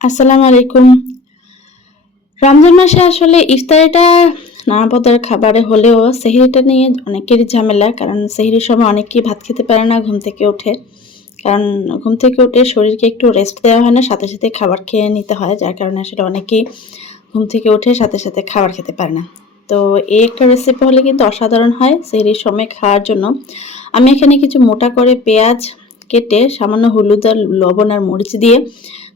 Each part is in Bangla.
আসসালামু আলাইকুম। রমজান মাসে আসলে ইফতারিটা নানা প্রকারের খাবারে হলেও সেহরিটা নিয়ে অনেকেরই ঝামেলা। কারণ সেহরির সময় অনেকেই ভাত খেতে পারে না ঘুম থেকে উঠে। কারণ ঘুম থেকে উঠে শরীরকে একটু রেস্ট দেওয়া হয় না, সাথে, সাথে খাবার খেয়ে নিতে হয়। যার কারণে আসলে অনেকেই ঘুম থেকে উঠে সাথে, সাথে খাবার খেতে পারে না। তো এই একটা রেসিপি হলে কিন্তু অসাধারণ হয় সেহরির সময় খাওয়ার জন্য। আমি এখানে কিছু মোটা করে পেঁয়াজ কেটে সামান্য হলুদ আর লবণ আর মরিচ দিয়ে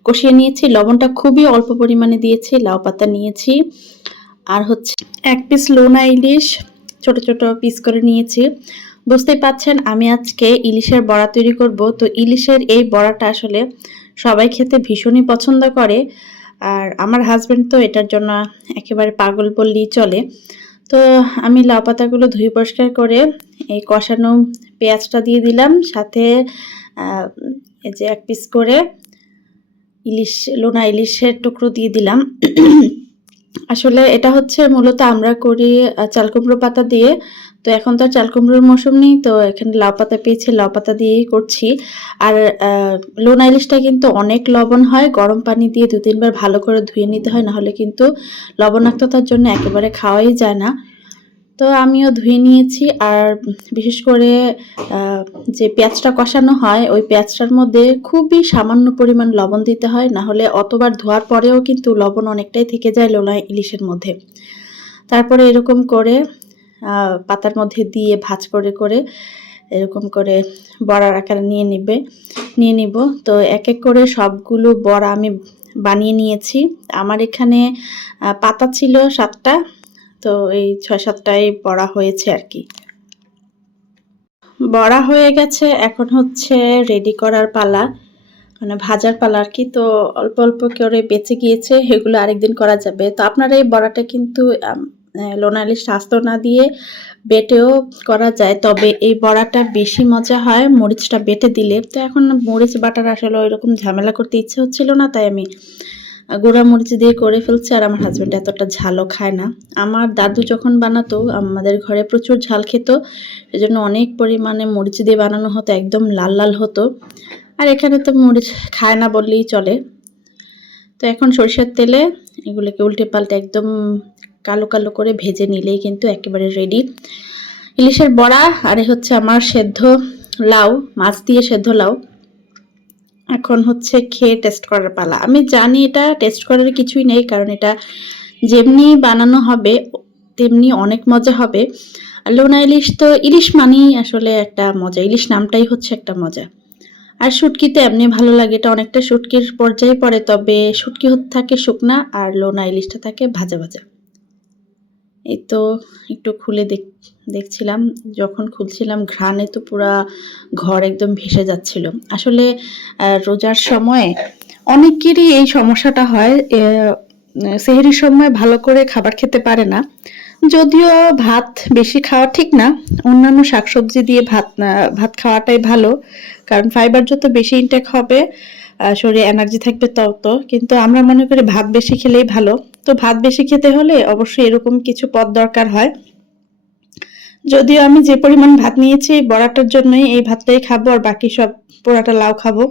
কষিয়ে নিয়েছি। লবণটা খুবই অল্প পরিমাণে দিয়েছি। লাউ পাতা নিয়েছি। আর হচ্ছে ১ পিস লোনা ইলিশ ছোট, ছোট পিস করে নিয়েছি। বুঝতেই পারছেন আমি আজকে ইলিশের বড়া তৈরি করব। তো ইলিশের এই বড়াটা আসলে সবাই খেতে ভীষণই পছন্দ করে। আর আমার হাসব্যান্ড তো এটার জন্য একেবারে পাগল বললেই চলে। তো আমি লাউ পাতাগুলো ধুয়ে পরিষ্কার করে এই কষানো পেঁয়াজটা দিয়ে দিলাম। সাথে আ এই যে ১ পিস করে লোনা ইলিশের টুকরো দিয়ে দিলাম। আসলে এটা হচ্ছে মূলত আমরা করি চাল কুমড়ো পাতা দিয়ে। তো এখন তো আর চাল কুমড়োর মৌসুম নেই। তো এখানে লাউ পাতা পেয়েছি, লাউ পাতা দিয়েই করছি। আর লোনা ইলিশটা কিন্তু অনেক লবণ হয়। গরম পানি দিয়ে ২-৩ বার ভালো করে ধুয়ে নিতে হয়। নাহলে কিন্তু লবণাক্ততার জন্য একেবারে খাওয়াই যায় না। তো আমিও ধুয়ে নিয়েছি। আর বিশেষ করে আ যে পেঁয়াজটা কষানো হয়, ওই পেঁয়াজটার মধ্যে খুবই সামান্য পরিমাণ লবণ দিতে হয়। না হলে অতবার ধোয়ার পরেও কিন্তু লবণ অনেকটাই থেকে যায় লোনা ইলিশের মধ্যে। তারপরে এরকম করে আ পাতার মধ্যে দিয়ে ভাঁজ করে, করে এরকম করে বড়ার আকারে নিয়ে নিব। তো এক, এক করে সবগুলো বড়া আমি বানিয়ে নিয়েছি। আমার এখানে পাতা ছিল ৭ টা। তো এই ৬-৭ টাই বড়া হয়েছে আরকি। বড়া হয়ে গেছে, এখন হচ্ছে রেডি করার পালা। মানে ভাজার পালা আরকি। তো অল্প, অল্প করে বেঁচে গিয়েছে, এগুলো আরেকদিন করা যাবে। তো আপনারা এই বড়াটা কিন্তু লোনা ইলিশটা আস্ত না দিয়ে বেটেও করা যায়। তবে এই বড়াটা বেশি মজা হয় মরিচটা বেটে দিলে। তো এখন মরিচ বাটার আসলে ওইরকম ঝামেলা করতে ইচ্ছে হচ্ছিল না, তাই আমি গুঁড়া মরিচ দিয়ে করে ফেলছি। আর আমার হাসব্যান্ড এতটা ঝালও খায় না। আমার দাদু যখন বানাতো আমাদের ঘরে প্রচুর ঝাল খেত। এজন্য অনেক পরিমাণে মরিচ দিয়ে বানানো হতো, একদম লাল, লাল হতো। আর এখানে তো মরিচ খায় না বললেই চলে। তো এখন সরিষার তেলে এগুলোকে উল্টে পাল্টে একদম কালো, কালো করে ভেজে নিলেই কিন্তু একেবারে রেডি। ইলিশের বড়া আর এ হচ্ছে আমার সেদ্ধ লাউ, মাছ দিয়ে সেদ্ধ লাউ। এখন হচ্ছে খেয়ে টেস্ট করার পালা। আমি জানি এটা টেস্ট করার কিছুই নেই, কারণ এটা যেমনি বানানো হবে তেমনি অনেক মজা হবে। আর লোনা ইলিশ তো ইলিশ মানেই আসলে একটা মজা। ইলিশ নামটাই হচ্ছে একটা মজা। আর শুটকি তো এমনি ভালো লাগে। এটা অনেকটা শুটকির পর্যায়ে পড়ে। তবে শুটকি থাকে শুকনা আর লোনা ইলিশটা থাকে ভাজা, ভাজা। এই তো একটু খুলে দেখছিলাম। যখন খুলছিলাম ঘ্রাণে তো পুরা ঘর একদম ভেসে যাচ্ছিল। আসলে রোজার সময় অনেকেরই এই সমস্যাটা হয়। সেহরির সময় ভালো করে খাবার খেতে পারে না। যদিও ভাত বেশি খাওয়া ঠিক না। অন্যান্য শাকসবজি দিয়ে ভাত খাওয়াটাই ভালো। কারণ ফাইবার যত বেশি ইনটেক হবে শরীরে এনার্জি থাকবে তত। কিন্তু আমরা মনে করি ভাত বেশি খেলেই ভালো। তো ভাত বেশি খেতে হলে অবশ্যই এরকম কিছু পদ দরকার হয়। যদিও আমি যে পরিমাণ ভাত নিয়েছি বড়াটার জন্যই এই ভাতটাই খাবো, আর বাকি সব পোড়াটা লাউ খাবো।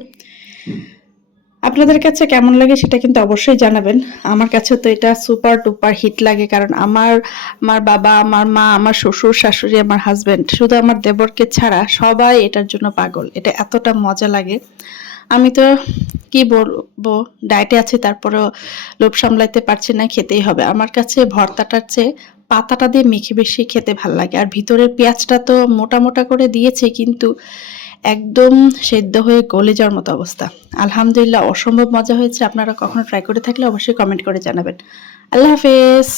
আপনাদের কাছে কেমন লাগে সেটা কিন্তু অবশ্যই জানাবেন। আমার কাছে তো এটা সুপার ডুপার হিট লাগে, কারণ আমার বাবা, আমার মা, আমার শ্বশুর, শাশুড়ি, আমার হাসব্যান্ড, শুধু আমার দেবরকে ছাড়া সবাই এটার জন্য পাগল। এটা এতটা মজা লাগে। আমি তো কি বলবো, ডায়েটে আছি, তারপরেও লোভ সামলাইতে পারছি না, খেতেই হবে। আমার কাছে ভর্তাটার চেয়ে পাতাটা দিয়ে মেখে বেশি খেতে ভাল লাগে। আর ভিতরের পেঁয়াজটা তো মোটা, মোটা করে দিয়েছে, কিন্তু একদম সেদ্ধ হয়ে গলে যাওয়ার মতো অবস্থা। আলহামদুলিল্লাহ অসম্ভব মজা হয়েছে। আপনারা কখনো ট্রাই করে থাকলে অবশ্যই কমেন্ট করে জানাবেন। আল্লাহ হাফেজ।